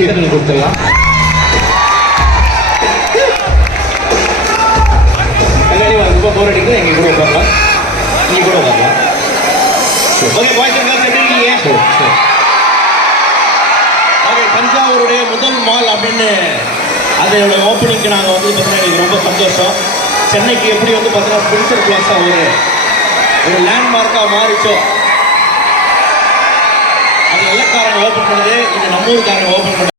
கைத்தறல் கொடுத்துடலாம். கல்யாணி ரொம்ப போர் அடிக்கும். இங்கே கூட வரலாம், இங்கே கூட வரலாம். ஓகே பாய்ஸ் அண்ட் கேர்ள்ஸ் எப்படி இருக்கீங்க? ஓகே, தஞ்சாவூருடைய முதல் மால் அப்படின்னு அதோட ஓப்பனிங்க்கு நாங்கள் வந்து பார்த்தீங்கன்னா எனக்கு ரொம்ப சந்தோஷம். சென்னைக்கு எப்படி வந்து பார்த்தீங்கன்னா ஸ்பென்சர் பிளாஸா ஒரு லேண்ட்மார்க்காக மாறிச்சோ, அது வெள்ளக்காரங்க ஓப்பன் பண்ணது, இது நம்ம ஊருக்காரங்க ஓப்பன் பண்ணது.